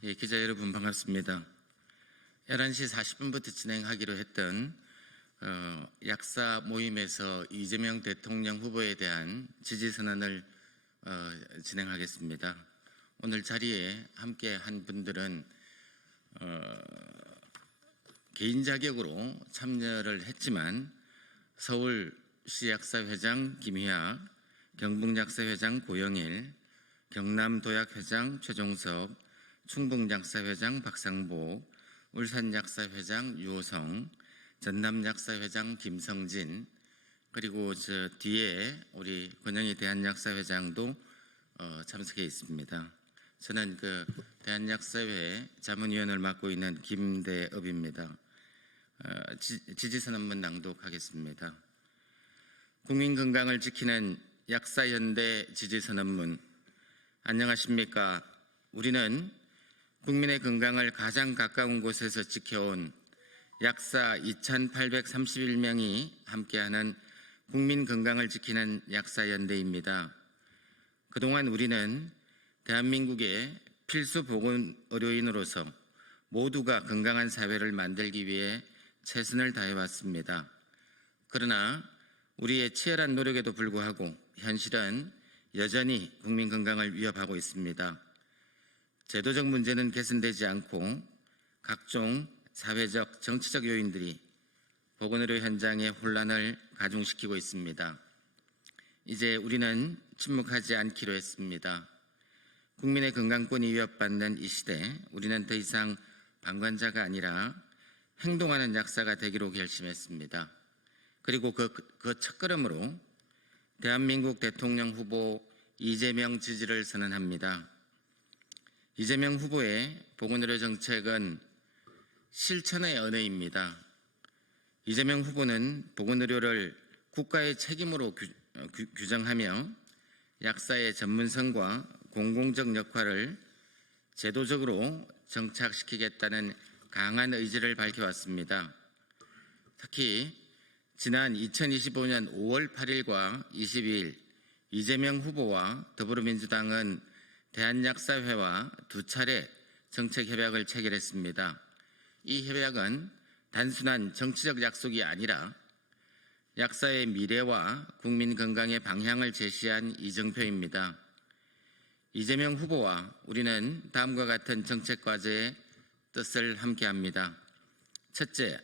기자 여러분 반갑습니다. 11시 40분부터 진행하기로 했던 약사 모임에서 이재명 대통령 후보에 대한 지지선언을 진행하겠습니다. 오늘 자리에 함께 한 분들은 개인 자격으로 참여를 했지만 서울시 약사회장 김희학, 경북약사회장 고영일, 경남도약회장 최종석, 충북약사회장 박상보, 울산약사회장 유호성, 전남약사회장 김성진, 그리고 저 뒤에 우리 권영희 대한약사회장도 참석해 있습니다. 저는 그 대한약사회 자문위원을 맡고 있는 김대업입니다. 지지선언문 낭독하겠습니다. 국민 건강을 지키는 약사연대 지지선언문. 안녕하십니까? 우리는 국민의 건강을 가장 가까운 곳에서 지켜온 약사 2,831명이 함께하는 국민 건강을 지키는 약사연대입니다. 그동안 우리는 대한민국의 필수 보건 의료인으로서 모두가 건강한 사회를 만들기 위해 최선을 다해왔습니다. 그러나 우리의 치열한 노력에도 불구하고 현실은 여전히 국민 건강을 위협하고 있습니다. 제도적 문제는 개선되지 않고 각종 사회적, 정치적 요인들이 보건의료 현장의 혼란을 가중시키고 있습니다. 이제 우리는 침묵하지 않기로 했습니다. 국민의 건강권이 위협받는 이 시대, 우리는 더 이상 방관자가 아니라 행동하는 약사가 되기로 결심했습니다. 그리고 그 첫걸음으로 대한민국 대통령 후보 이재명 지지를 선언합니다. 이재명 후보의 보건의료 정책은 실천의 언어입니다. 이재명 후보는 보건의료를 국가의 책임으로 규정하며 약사의 전문성과 공공적 역할을 제도적으로 정착시키겠다는 강한 의지를 밝혀왔습니다. 특히 지난 2025년 5월 8일과 22일 이재명 후보와 더불어민주당은 대한약사회와 두 차례 정책협약을 체결했습니다. 이 협약은 단순한 정치적 약속이 아니라 약사의 미래와 국민 건강의 방향을 제시한 이정표입니다. 이재명 후보와 우리는 다음과 같은 정책 과제의 뜻을 함께합니다. 첫째,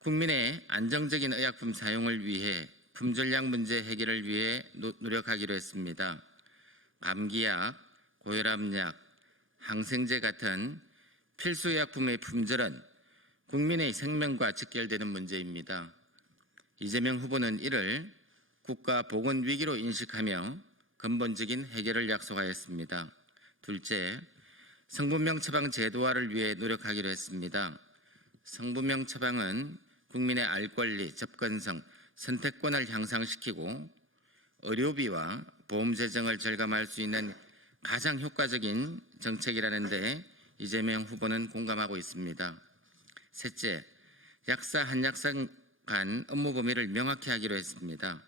국민의 안정적인 의약품 사용을 위해 품절량 문제 해결을 위해 노력하기로 했습니다. 감기약, 고혈압약, 항생제 같은 필수 의약품의 품절은 국민의 생명과 직결되는 문제입니다. 이재명 후보는 이를 국가 보건 위기로 인식하며 근본적인 해결을 약속하였습니다. 둘째, 성분명 처방 제도화를 위해 노력하기로 했습니다. 성분명 처방은 국민의 알 권리, 접근성, 선택권을 향상시키고 의료비와 보험 재정을 절감할 수 있는 가장 효과적인 정책이라는데 이재명 후보는 공감하고 있습니다. 셋째, 약사 한 약사 간 업무 범위를 명확히 하기로 했습니다.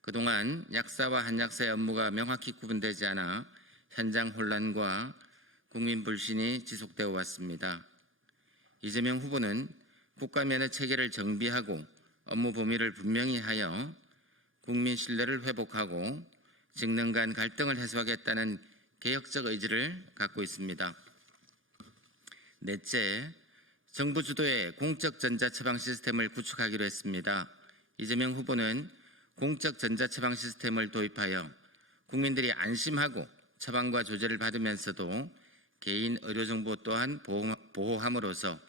그동안 약사와 한 약사의 업무가 명확히 구분되지 않아 현장 혼란과 국민 불신이 지속되어 왔습니다. 이재명 후보는 국가면허 체계를 정비하고 업무 범위를 분명히 하여 국민 신뢰를 회복하고 직능 간 갈등을 해소하겠다는 개혁적 의지를 갖고 있습니다. 넷째, 정부 주도의 공적 전자처방 시스템을 구축하기로 했습니다. 이재명 후보는 공적 전자처방 시스템을 도입하여 국민들이 안심하고 처방과 조제를 받으면서도 개인 의료정보 또한 보호함으로써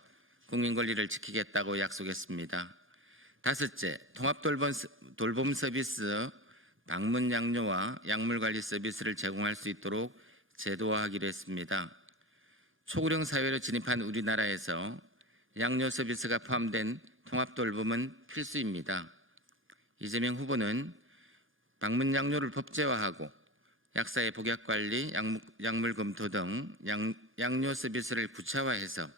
국민 권리를 지키겠다고 약속했습니다. 다섯째, 통합돌봄 서비스 방문 양료와 약물관리 서비스를 제공할 수 있도록 제도화하기로 했습니다. 초고령 사회로 진입한 우리나라에서 양료 서비스가 포함된 통합돌봄은 필수입니다. 이재명 후보는 방문 양료를 법제화하고 약사의 복약관리, 약물 검토 등 양료 서비스를 구체화해서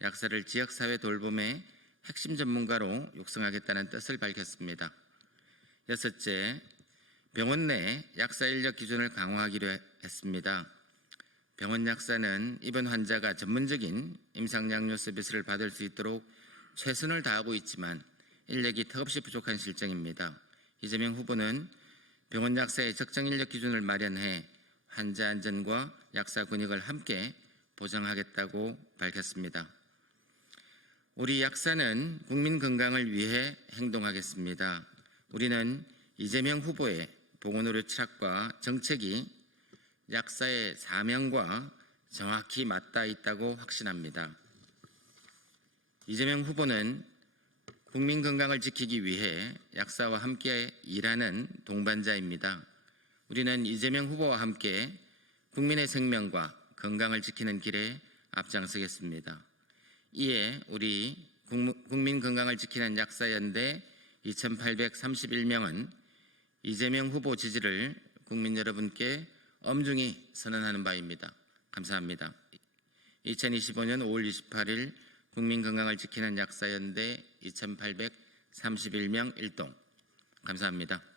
약사를 지역사회 돌봄의 핵심 전문가로 육성하겠다는 뜻을 밝혔습니다. 여섯째, 병원 내 약사 인력 기준을 강화하기로 했습니다. 병원 약사는 입원 환자가 전문적인 임상양료 서비스를 받을 수 있도록 최선을 다하고 있지만 인력이 턱없이 부족한 실정입니다. 이재명 후보는 병원 약사의 적정 인력 기준을 마련해 환자 안전과 약사 권익을 함께 보장하겠다고 밝혔습니다. 우리 약사는 국민 건강을 위해 행동하겠습니다. 우리는 이재명 후보의 보건의료 철학과 정책이 약사의 사명과 정확히 맞닿아 있다고 확신합니다. 이재명 후보는 국민 건강을 지키기 위해 약사와 함께 일하는 동반자입니다. 우리는 이재명 후보와 함께 국민의 생명과 건강을 지키는 길에 앞장서겠습니다. 이에 우리 국민 건강을 지키는 약사연대 2831명은 이재명 후보 지지를 국민 여러분께 엄중히 선언하는 바입니다. 감사합니다. 2025년 5월 28일 국민 건강을 지키는 약사연대 2831명 일동. 감사합니다.